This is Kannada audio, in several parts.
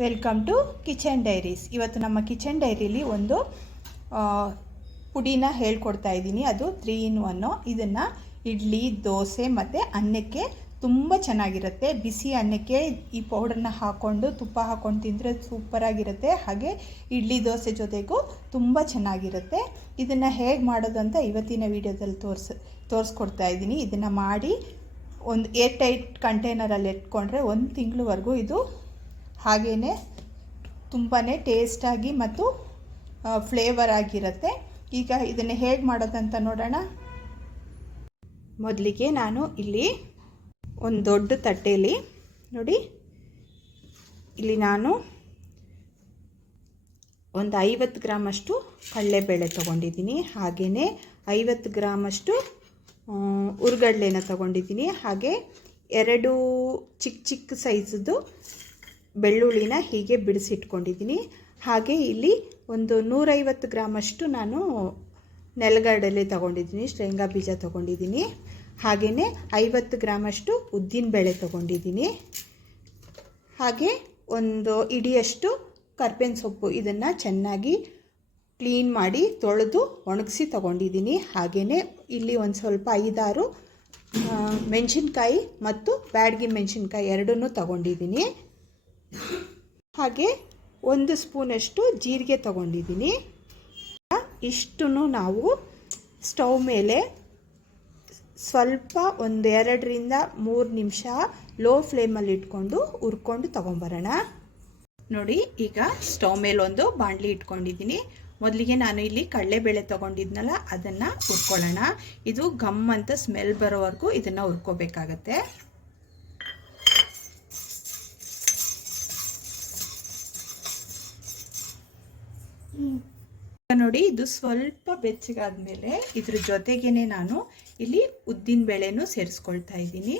Welcome to kitchen diaries. ಇವತ್ತು ನಮ್ಮ ಕಿಚನ್ ಡೈರಿಲಿ ಒಂದು ಪುಡಿನ ಹೇಳ್ಕೊಡ್ತಾ ಇದ್ದೀನಿ. ಅದು 3 in 1. ಇದನ್ನು ಇಡ್ಲಿ, ದೋಸೆ ಮತ್ತು ಅನ್ನಕ್ಕೆ ತುಂಬ ಚೆನ್ನಾಗಿರುತ್ತೆ. ಬಿಸಿ ಅನ್ನಕ್ಕೆ ಈ ಪೌಡರ್ನ ಹಾಕ್ಕೊಂಡು ತುಪ್ಪ ಹಾಕ್ಕೊಂಡು ತಿಂದರೆ ಸೂಪರಾಗಿರುತ್ತೆ. ಹಾಗೆ ಇಡ್ಲಿ ದೋಸೆ ಜೊತೆಗೂ ತುಂಬ ಚೆನ್ನಾಗಿರುತ್ತೆ. ಇದನ್ನು ಹೇಗೆ ಮಾಡೋದು ಅಂತ ಇವತ್ತಿನ ವಿಡಿಯೋದಲ್ಲಿ ತೋರಿಸ್ಕೊಡ್ತಾ ಇದ್ದೀನಿ. ಇದನ್ನು ಮಾಡಿ ಒಂದು ಏರ್ ಟೈಟ್ ಕಂಟೈನರಲ್ಲಿ ಇಟ್ಕೊಂಡ್ರೆ 1 ತಿಂಗಳವರೆಗೂ ಇದು ಹಾಗೇ ತುಂಬಾ ಟೇಸ್ಟಾಗಿ ಮತ್ತು ಫ್ಲೇವರ್ ಆಗಿರುತ್ತೆ. ಈಗ ಇದನ್ನು ಹೇಗೆ ಮಾಡೋದಂತ ನೋಡೋಣ. ಮೊದಲಿಗೆ ನಾನು ಇಲ್ಲಿ ಒಂದು ದೊಡ್ಡ ತಟ್ಟೆಯಲ್ಲಿ ನೋಡಿ, ಇಲ್ಲಿ ನಾನು ಒಂದು 50 ಗ್ರಾಮಷ್ಟು ಕಡಲೆಬೇಳೆ ತೊಗೊಂಡಿದ್ದೀನಿ. ಹಾಗೆಯೇ 50 ಗ್ರಾಮಷ್ಟು ಹುರ್ಗಡ್ಲೆನ ತೊಗೊಂಡಿದ್ದೀನಿ. ಹಾಗೆ 2 ಚಿಕ್ಕ ಸೈಜದ್ದು ಬೆಳ್ಳುಳ್ಳಿನ ಹೀಗೆ ಬಿಡಿಸಿಟ್ಕೊಂಡಿದ್ದೀನಿ. ಹಾಗೆ ಇಲ್ಲಿ ಒಂದು 150 ಗ್ರಾಮಷ್ಟು ನಾನು ನೆಲಗಡಲೆ ತೊಗೊಂಡಿದ್ದೀನಿ, ಶೇಂಗಾ ಬೀಜ ತೊಗೊಂಡಿದ್ದೀನಿ. ಹಾಗೆಯೇ 50 ಗ್ರಾಮಷ್ಟು ಉದ್ದಿನಬೇಳೆ ತೊಗೊಂಡಿದ್ದೀನಿ. ಹಾಗೆ ಒಂದು ಇಡಿಯಷ್ಟು ಕರ್ಬೇವಿನ ಸೊಪ್ಪು, ಇದನ್ನು ಚೆನ್ನಾಗಿ ಕ್ಲೀನ್ ಮಾಡಿ ತೊಳೆದು ಒಣಗಿಸಿ ತೊಗೊಂಡಿದ್ದೀನಿ. ಹಾಗೆಯೇ ಇಲ್ಲಿ ಒಂದು ಸ್ವಲ್ಪ 5-6 ಮೆಣಸಿನ್ಕಾಯಿ ಮತ್ತು ಬ್ಯಾಡಗಿ ಮೆಣಸಿನ್ಕಾಯಿ ಎರಡನ್ನೂ ತೊಗೊಂಡಿದ್ದೀನಿ. ಹಾಗೆ 1 ಸ್ಪೂನಷ್ಟು ಜೀರಿಗೆ ತೊಗೊಂಡಿದ್ದೀನಿ. ಇಷ್ಟನ್ನು ನಾವು ಸ್ಟವ್ ಮೇಲೆ ಸ್ವಲ್ಪ ಒಂದು 2ರಿಂದ 3 ನಿಮಿಷ ಲೋ ಫ್ಲೇಮಲ್ಲಿ ಇಟ್ಕೊಂಡು ಹುರ್ಕೊಂಡು ತೊಗೊಂಬರೋಣ. ನೋಡಿ, ಈಗ ಸ್ಟವ್ ಮೇಲೆ ಒಂದು ಬಾಣಲಿ ಇಟ್ಕೊಂಡಿದ್ದೀನಿ. ಮೊದಲಿಗೆ ನಾನು ಇಲ್ಲಿ ಕಡಲೆಬೇಳೆ ತೊಗೊಂಡಿದ್ನಲ್ಲ, ಅದನ್ನು ಹುರ್ಕೊಳ್ಳೋಣ. ಇದು ಗಮ್ ಅಂತ ಸ್ಮೆಲ್ ಬರೋವರೆಗೂ ಇದನ್ನು ಹುರ್ಕೋಬೇಕಾಗತ್ತೆ. ನೋಡಿ, ಇದು ಸ್ವಲ್ಪ ಬೆಚ್ಚಗಾದ್ಮೇಲೆ ಇದ್ರ ಜೊತೆಗೇನೆ ನಾನು ಇಲ್ಲಿ ಉದ್ದಿನ ಬೇಳೆನೂ ಸೇರಿಸ್ಕೊಳ್ತಾ ಇದ್ದೀನಿ.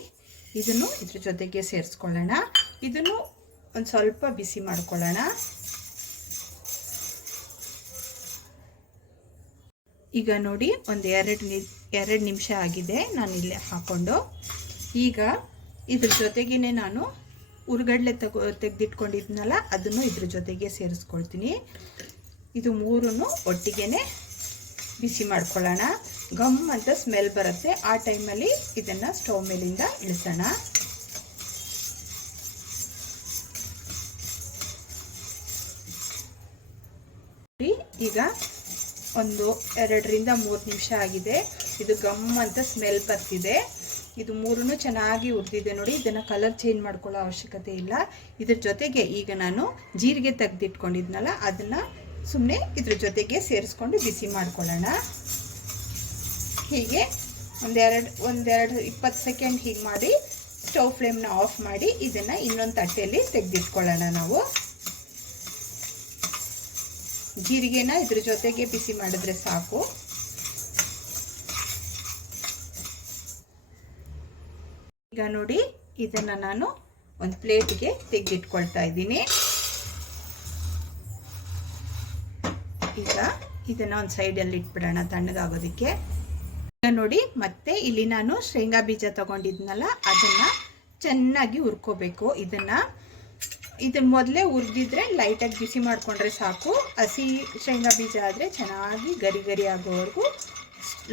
ಇದನ್ನು ಇದ್ರ ಜೊತೆಗೆ ಸೇರಿಸ್ಕೊಳ್ಳೋಣ. ಇದನ್ನು ಒಂದು ಸ್ವಲ್ಪ ಬಿಸಿ ಮಾಡ್ಕೊಳ್ಳೋಣ. ಈಗ ನೋಡಿ, ಒಂದು 2 ನಿಮಿಷ ಆಗಿದೆ ನಾನು ಇಲ್ಲಿ ಹಾಕ್ಕೊಂಡು. ಈಗ ಇದ್ರ ಜೊತೆಗೇನೆ ನಾನು ಹುರ್ಗಡ್ಲೆ ತೆಗೆದಿಟ್ಕೊಂಡಿದ್ನಲ್ಲ, ಅದನ್ನು ಇದ್ರ ಜೊತೆಗೆ ಸೇರಿಸ್ಕೊಳ್ತೀನಿ. ಇದು 3 ಒಟ್ಟಿಗೆ ಬಿಸಿ ಮಾಡ್ಕೊಳ್ಳೋಣ. ಗಮ್ ಅಂತ ಸ್ಮೆಲ್ ಬರುತ್ತೆ. ಆ ಟೈಮಲ್ಲಿ ಇದನ್ನು ಸ್ಟವ್ ಮೇಲಿಂದ ಇಳಿಸೋಣ. ಈಗ ಒಂದು 2ರಿಂದ 3 ನಿಮಿಷ ಆಗಿದೆ. ಇದು ಗಮ್ ಅಂತ ಸ್ಮೆಲ್ ಬರ್ತಿದೆ. ಇದು 3 ಚೆನ್ನಾಗಿ ಹುರಿದಿದೆ ನೋಡಿ. ಇದನ್ನು ಕಲರ್ ಚೇಂಜ್ ಮಾಡ್ಕೊಳ್ಳೋ ಅವಶ್ಯಕತೆ ಇಲ್ಲ. ಇದ್ರ ಜೊತೆಗೆ ಈಗ ನಾನು ಜೀರಿಗೆ ತೆಗೆದಿಟ್ಕೊಂಡಿದ್ನಲ್ಲ, ಅದನ್ನು ಸುಮ್ಮನೆ ಇದ್ರ ಜೊತೆಗೆ ಸೇರಿಸ್ಕೊಂಡು ಬಿಸಿ ಮಾಡ್ಕೊಳ್ಳೋಣ. ಹೀಗೆ ಒಂದೆರಡು 20 ಸೆಕೆಂಡ್ ಹೀಗೆ ಮಾಡಿ ಸ್ಟವ್ ಫ್ಲೇಮ್ನ ಆಫ್ ಮಾಡಿ ಇದನ್ನು ಇನ್ನೊಂದು ತಟ್ಟೆಯಲ್ಲಿ ತೆಗೆದಿಟ್ಕೊಳ್ಳೋಣ. ನಾವು ಜೀರಿಗೆನ ಇದ್ರ ಜೊತೆಗೆ ಬಿಸಿ ಮಾಡಿದ್ರೆ ಸಾಕು. ಈಗ ನೋಡಿ, ಇದನ್ನು ನಾನು ಒಂದು ಪ್ಲೇಟ್ಗೆ ತೆಗೆದಿಟ್ಕೊಳ್ತಾ ಇದ್ದೀನಿ. ಈಗ ಇದನ್ನು ಒಂದು ಸೈಡಲ್ಲಿ ಇಟ್ಬಿಡೋಣ ತಣ್ಣಗಾಗೋದಕ್ಕೆ. ಈಗ ನೋಡಿ, ಮತ್ತೆ ಇಲ್ಲಿ ನಾನು ಶೇಂಗಾ ಬೀಜ ತೊಗೊಂಡಿದ್ನಲ್ಲ, ಅದನ್ನು ಚೆನ್ನಾಗಿ ಹುರ್ಕೋಬೇಕು. ಇದನ್ನು ಮೊದಲೇ ಹುರಿದಿದ್ರೆ ಲೈಟಾಗಿ ಬಿಸಿ ಮಾಡಿಕೊಂಡ್ರೆ ಸಾಕು. ಹಸಿ ಶೇಂಗಾ ಬೀಜ ಆದರೆ ಚೆನ್ನಾಗಿ ಗರಿ ಆಗೋವರೆಗೂ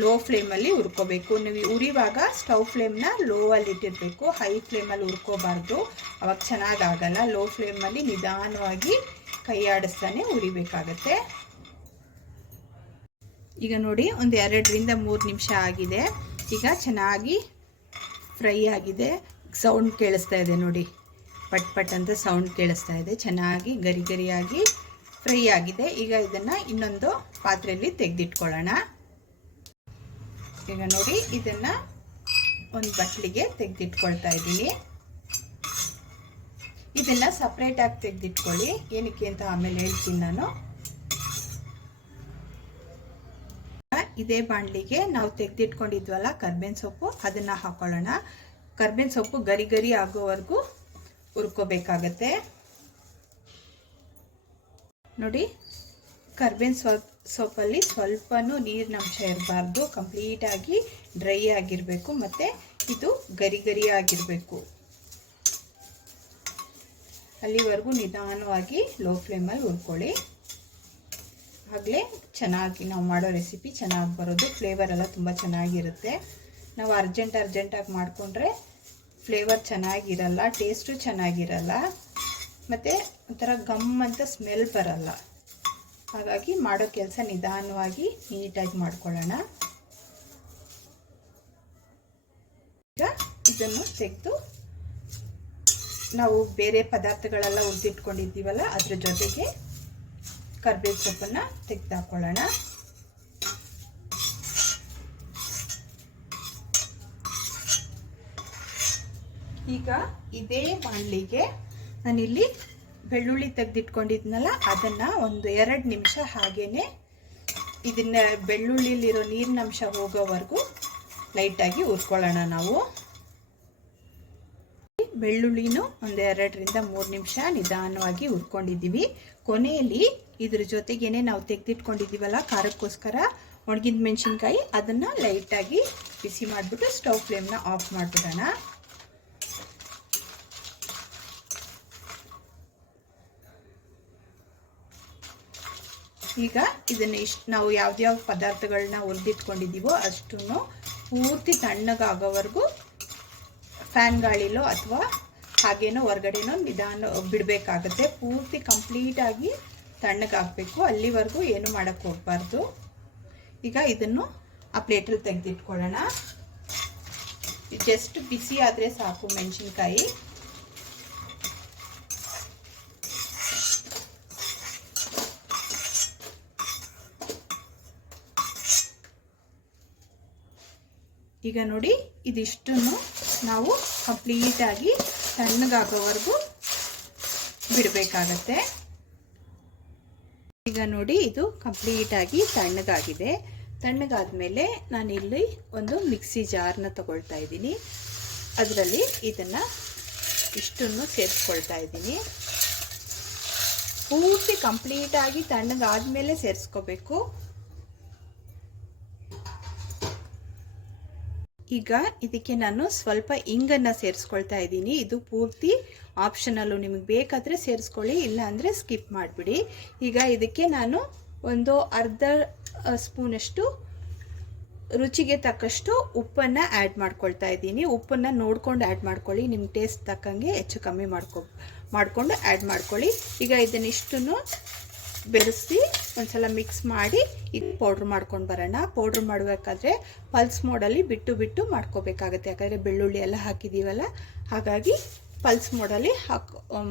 ಲೋ ಫ್ಲೇಮಲ್ಲಿ ಹುರ್ಕೋಬೇಕು. ನೀವು ಉರಿವಾಗ ಸ್ಟವ್ ಫ್ಲೇಮ್ನ ಲೋವಲ್ಲಿ ಇಟ್ಟಿರಬೇಕು. ಹೈ ಫ್ಲೇಮಲ್ಲಿ ಹುರ್ಕೋಬಾರ್ದು, ಅವಾಗ ಚೆನ್ನಾಗಾಗಲ್ಲ. ಲೋ ಫ್ಲೇಮಲ್ಲಿ ನಿಧಾನವಾಗಿ ಕೈ ಆಡಿಸ್ತಾನೆ ಉರಿಬೇಕಾಗತ್ತೆ. ಈಗ ನೋಡಿ, ಒಂದು 2ರಿಂದ 3 ನಿಮಿಷ ಆಗಿದೆ. ಈಗ ಚೆನ್ನಾಗಿ ಫ್ರೈ ಆಗಿದೆ. ಸೌಂಡ್ ಕೇಳಿಸ್ತಾ ಇದೆ ನೋಡಿ, ಪಟ್ ಅಂತ ಸೌಂಡ್ ಕೇಳಿಸ್ತಾ ಇದೆ. ಚೆನ್ನಾಗಿ ಗರಿಯಾಗಿ ಫ್ರೈ ಆಗಿದೆ. ಈಗ ಇದನ್ನು ಇನ್ನೊಂದು ಪಾತ್ರೆಯಲ್ಲಿ ತೆಗೆದಿಟ್ಕೊಳ್ಳೋಣ. ಈಗ ನೋಡಿ, ಇದನ್ನು ಒಂದು ಬಟ್ಲಿಗೆ ತೆಗೆದಿಟ್ಕೊಳ್ತಾ ಇದ್ದೀನಿ. ಇದನ್ನು ಸಪ್ರೇಟಾಗಿ ತೆಗೆದಿಟ್ಕೊಳ್ಳಿ, ಏನಕ್ಕೆ ಅಂತ ಆಮೇಲೆ ಹೇಳ್ತೀನಿ ನಾನು. ಇದೇ ಬಾಣಲಿಗೆ ನಾವು ತೆಗೆದಿಟ್ಕೊಂಡಿದ್ವಲ್ಲ ಕರ್ಬೇವಿನ ಸೊಪ್ಪು, ಅದನ್ನು ಹಾಕೊಳ್ಳೋಣ. ಕರ್ಬೇವಿನ ಸೊಪ್ಪು ಗರಿ ಆಗೋವರೆಗೂ ಹುರ್ಕೋಬೇಕಾಗತ್ತೆ. ನೋಡಿ, ಕರ್ಬೇವಿನ ಸೊಪ್ಪಲ್ಲಿ ಸ್ವಲ್ಪನೂ ನೀರಿನ ಅಂಶ ಇರಬಾರ್ದು. ಕಂಪ್ಲೀಟಾಗಿ ಡ್ರೈ ಆಗಿರಬೇಕು ಮತ್ತು ಇದು ಗರಿ ಆಗಿರಬೇಕು. ಅಲ್ಲಿವರೆಗೂ ನಿಧಾನವಾಗಿ ಲೋ ಫ್ಲೇಮಲ್ಲಿ ಹುರ್ಕೊಳ್ಳಿ. ಆಗಲೇ ಚೆನ್ನಾಗಿ ನಾವು ಮಾಡೋ ರೆಸಿಪಿ ಚೆನ್ನಾಗಿ ಬರೋದು. ಫ್ಲೇವರ್ ಎಲ್ಲ ತುಂಬ ಚೆನ್ನಾಗಿರುತ್ತೆ. ನಾವು ಅರ್ಜೆಂಟಾಗಿ ಮಾಡಿಕೊಂಡ್ರೆ ಫ್ಲೇವರ್ ಚೆನ್ನಾಗಿರಲ್ಲ, ಟೇಸ್ಟು ಚೆನ್ನಾಗಿರಲ್ಲ, ಮತ್ತು ಒಂಥರ ಗಮ್ ಅಂತ ಸ್ಮೆಲ್ ಬರಲ್ಲ. ಹಾಗಾಗಿ ಮಾಡೋ ಕೆಲಸ ನಿಧಾನವಾಗಿ ನೀಟಾಗಿ ಮಾಡ್ಕೊಳ್ಳೋಣ. ಈಗ ಇದನ್ನು ತೆಗೆದು ನಾವು ಬೇರೆ ಪದಾರ್ಥಗಳೆಲ್ಲ ಹುರಿದಿಟ್ಕೊಂಡಿದ್ದೀವಲ್ಲ ಅದ್ರ ಜೊತೆಗೆ ಕರಿಬೇವು ಸೊಪ್ಪನ್ನು ತೆಗೆದು ಹಾಕೊಳ್ಳೋಣ. ಈಗ ಇದೇ ಬಾಣಲಿಗೆ ನಾನಿಲ್ಲಿ ಬೆಳ್ಳುಳ್ಳಿ ತೆಗೆದಿಟ್ಕೊಂಡಿದ್ನಲ್ಲ ಅದನ್ನು ಒಂದು 2 ನಿಮಿಷ ಹಾಗೇನೆ ಇದನ್ನ ಬೆಳ್ಳುಳ್ಳಿಲಿರೋ ನೀರಿನ ಅಂಶ ಹೋಗೋವರೆಗೂ ಲೈಟಾಗಿ ಹುರ್ಕೊಳ್ಳೋಣ. ನಾವು ಬೆಳ್ಳುಳ್ಳಿನೂ ಒಂದು 2ರಿಂದ 3 ನಿಮಿಷ ನಿಧಾನವಾಗಿ ಹುರ್ಕೊಂಡಿದ್ದೀವಿ. ಕೊನೆಯಲ್ಲಿ ಇದ್ರ ಜೊತೆಗೇನೆ ನಾವು ತೆಗೆದಿಟ್ಕೊಂಡಿದ್ದೀವಲ್ಲ ಖಾರಕ್ಕೋಸ್ಕರ ಒಣಗಿದ ಮೆಣಸಿನ್ಕಾಯಿ, ಅದನ್ನು ಲೈಟಾಗಿ ಬಿಸಿ ಮಾಡಿಬಿಟ್ಟು ಸ್ಟವ್ ಫ್ಲೇಮ್ನ ಆಫ್ ಮಾಡಿಬಿಡೋಣ. ಈಗ ಇದನ್ನು ನಾವು ಯಾವ್ಯಾವ ಪದಾರ್ಥಗಳನ್ನ ಹುರಿದಿಟ್ಕೊಂಡಿದ್ದೀವೋ ಅಷ್ಟನ್ನು ಪೂರ್ತಿ ತಣ್ಣಗಾಗೋವರೆಗೂ ಫ್ಯಾನ್ ಗಾಳಿಲೋ ಅಥವಾ ಹಾಗೇನೋ ಹೊರಗಡೆನೋ ನಿಧಾನ ಬಿಡಬೇಕಾಗತ್ತೆ. ಪೂರ್ತಿ ಕಂಪ್ಲೀಟಾಗಿ ತಣ್ಣಗಾಗಬೇಕು, ಅಲ್ಲಿವರೆಗೂ ಏನು ಮಾಡೋಕ್ಕೆ ಹೋಗಬಾರ್ದು. ಈಗ ಇದನ್ನು ಆ ಪ್ಲೇಟಲ್ಲಿ ತೆಗೆದಿಟ್ಕೊಳ್ಳೋಣ. ಜಸ್ಟ್ ಬಿಸಿ ಆದರೆ ಸಾಕು ಮೆಣಸಿನ್ಕಾಯಿ. ಈಗ ನೋಡಿ, ಇದಿಷ್ಟನ್ನು ನಾವು ಕಂಪ್ಲೀಟಾಗಿ ತಣ್ಣಗಾಗೋವರೆಗೂ ಬಿಡಬೇಕಾಗತ್ತೆ. ಈಗ ನೋಡಿ, ಇದು ಕಂಪ್ಲೀಟಾಗಿ ತಣ್ಣಗಾಗಿದೆ. ತಣ್ಣಗಾದ್ಮೇಲೆ ನಾನಿಲ್ಲಿ ಒಂದು ಮಿಕ್ಸಿ ಜಾರ್ನ ತಗೊಳ್ತಾ ಇದ್ದೀನಿ. ಅದರಲ್ಲಿ ಇದನ್ನು ಇಷ್ಟನ್ನು ಸೇರಿಸ್ಕೊಳ್ತಾ ಇದ್ದೀನಿ. ಪೂರ್ತಿ ಕಂಪ್ಲೀಟಾಗಿ ತಣ್ಣಗಾದ್ಮೇಲೆ ಸೇರಿಸ್ಕೋಬೇಕು. ಈಗ ಇದಕ್ಕೆ ನಾನು ಸ್ವಲ್ಪ ಇಂಗನ್ನು ಸೇರಿಸ್ಕೊಳ್ತಾ ಇದ್ದೀನಿ. ಇದು ಪೂರ್ತಿ ಆಪ್ಷನಲ್ಲು, ನಿಮಗೆ ಬೇಕಾದರೆ ಸೇರಿಸ್ಕೊಳ್ಳಿ, ಇಲ್ಲ ಅಂದರೆ ಸ್ಕಿಪ್ ಮಾಡಿಬಿಡಿ. ಈಗ ಇದಕ್ಕೆ ನಾನು ಒಂದು ಅರ್ಧ ಸ್ಪೂನಷ್ಟು ರುಚಿಗೆ ತಕ್ಕಷ್ಟು ಉಪ್ಪನ್ನು ಆ್ಯಡ್ ಮಾಡ್ಕೊಳ್ತಾ ಇದ್ದೀನಿ. ಉಪ್ಪನ್ನು ನೋಡ್ಕೊಂಡು ಆ್ಯಡ್ ಮಾಡ್ಕೊಳ್ಳಿ, ನಿಮ್ಮ ಟೇಸ್ಟ್ ತಕ್ಕಂಗೆ ಹೆಚ್ಚು ಕಮ್ಮಿ ಮಾಡಿಕೊಂಡು ಆ್ಯಡ್ ಮಾಡ್ಕೊಳ್ಳಿ. ಈಗ ಇದನ್ನಿಷ್ಟನ್ನು ಬೆರೆಸಿ ಒಂದ್ಸಲ ಮಿಕ್ಸ್ ಮಾಡಿ ಇದು ಪೌಡ್ರ್ ಮಾಡ್ಕೊಂಡು ಬರೋಣ. ಪೌಡ್ರ್ ಮಾಡಬೇಕಾದ್ರೆ ಪಲ್ಸ್ ಮೋಡಲ್ಲಿ ಬಿಟ್ಟು ಮಾಡ್ಕೋಬೇಕಾಗತ್ತೆ, ಯಾಕಂದರೆ ಬೆಳ್ಳುಳ್ಳಿ ಎಲ್ಲ ಹಾಕಿದ್ದೀವಲ್ಲ, ಹಾಗಾಗಿ ಪಲ್ಸ್ ಮೋಡಲ್ಲಿ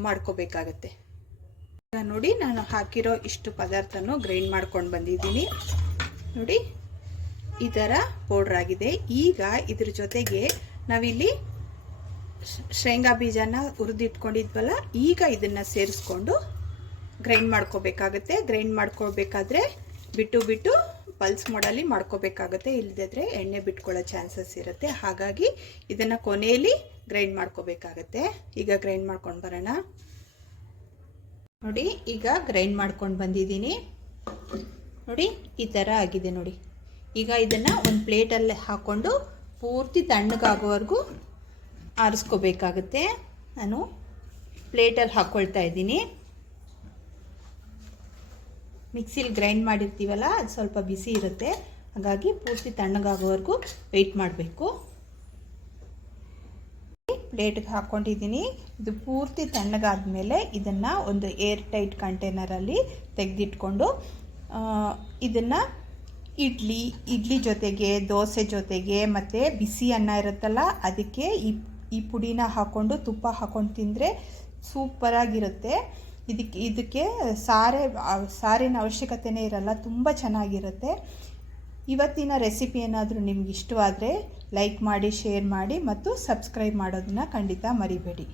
ಮಾಡ್ಕೋಬೇಕಾಗತ್ತೆ. ಈಗ ನೋಡಿ, ನಾನು ಹಾಕಿರೋ ಇಷ್ಟು ಪದಾರ್ಥನೂ ಗ್ರೈಂಡ್ ಮಾಡ್ಕೊಂಡು ಬಂದಿದ್ದೀನಿ. ನೋಡಿ, ಈ ಥರ ಪೌಡ್ರ್ ಆಗಿದೆ. ಈಗ ಇದ್ರ ಜೊತೆಗೆ ನಾವಿಲ್ಲಿ ಶೇಂಗಾ ಬೀಜನ ಹುರಿದಿಟ್ಕೊಂಡಿದ್ವಲ್ಲ, ಈಗ ಇದನ್ನು ಸೇರಿಸ್ಕೊಂಡು ಗ್ರೈಂಡ್ ಮಾಡ್ಕೋಬೇಕಾಗತ್ತೆ. ಗ್ರೈಂಡ್ ಮಾಡ್ಕೋಬೇಕಾದ್ರೆ ಬಿಟ್ಟು ಪಲ್ಸ್ ಮೋಡಲ್ಲಿ ಮಾಡ್ಕೋಬೇಕಾಗತ್ತೆ, ಇಲ್ಲದಿದ್ರೆ ಎಣ್ಣೆ ಬಿಟ್ಕೊಳ್ಳೋ ಚಾನ್ಸಸ್ ಇರುತ್ತೆ. ಹಾಗಾಗಿ ಇದನ್ನು ಕೊನೆಯಲ್ಲಿ ಗ್ರೈಂಡ್ ಮಾಡ್ಕೋಬೇಕಾಗತ್ತೆ. ಈಗ ಗ್ರೈಂಡ್ ಮಾಡ್ಕೊಂಡು ಬರೋಣ. ನೋಡಿ, ಈಗ ಗ್ರೈಂಡ್ ಮಾಡ್ಕೊಂಡು ಬಂದಿದ್ದೀನಿ. ನೋಡಿ, ಈ ಥರ ಆಗಿದೆ ನೋಡಿ. ಈಗ ಇದನ್ನು ಒಂದು ಪ್ಲೇಟಲ್ಲಿ ಹಾಕ್ಕೊಂಡು ಪೂರ್ತಿ ತಣ್ಣಗಾಗೋವರೆಗೂ ಆರಿಸ್ಕೋಬೇಕಾಗತ್ತೆ. ನಾನು ಪ್ಲೇಟಲ್ಲಿ ಹಾಕ್ಕೊಳ್ತಾ ಇದ್ದೀನಿ. ಮಿಕ್ಸಿಲಿ ಗ್ರೈಂಡ್ ಮಾಡಿರ್ತೀವಲ್ಲ, ಅದು ಸ್ವಲ್ಪ ಬಿಸಿ ಇರುತ್ತೆ, ಹಾಗಾಗಿ ಪೂರ್ತಿ ತಣ್ಣಗಾಗೋವರೆಗೂ ವೆಯ್ಟ್ ಮಾಡಬೇಕು. ಪ್ಲೇಟ್ಗೆ ಹಾಕ್ಕೊಂಡಿದ್ದೀನಿ. ಇದು ಪೂರ್ತಿ ತಣ್ಣಗಾದ್ಮೇಲೆ ಇದನ್ನು ಒಂದು ಏರ್ ಟೈಟ್ ಕಂಟೈನರಲ್ಲಿ ತೆಗೆದಿಟ್ಕೊಂಡು ಇದನ್ನು ಇಡ್ಲಿ ಜೊತೆಗೆ, ದೋಸೆ ಜೊತೆಗೆ, ಮತ್ತು ಬಿಸಿ ಅನ್ನ ಇರುತ್ತಲ್ಲ ಅದಕ್ಕೆ ಈ ಪುಡಿನ ಹಾಕ್ಕೊಂಡು ತುಪ್ಪ ಹಾಕ್ಕೊಂಡು ತಿಂದರೆ ಸೂಪರಾಗಿರುತ್ತೆ. ಇದಕ್ಕೆ ಸಾರಿನ ಅವಶ್ಯಕತೆನೇ ಇರಲ್ಲ, ತುಂಬ ಚೆನ್ನಾಗಿರುತ್ತೆ. ಇವತ್ತಿನ ರೆಸಿಪಿ ಏನಾದರೂ ನಿಮ್ಗೆ ಇಷ್ಟವಾದರೆ ಲೈಕ್ ಮಾಡಿ, ಶೇರ್ ಮಾಡಿ ಮತ್ತು ಸಬ್ಸ್ಕ್ರೈಬ್ ಮಾಡೋದನ್ನು ಖಂಡಿತ ಮರಿಬೇಡಿ.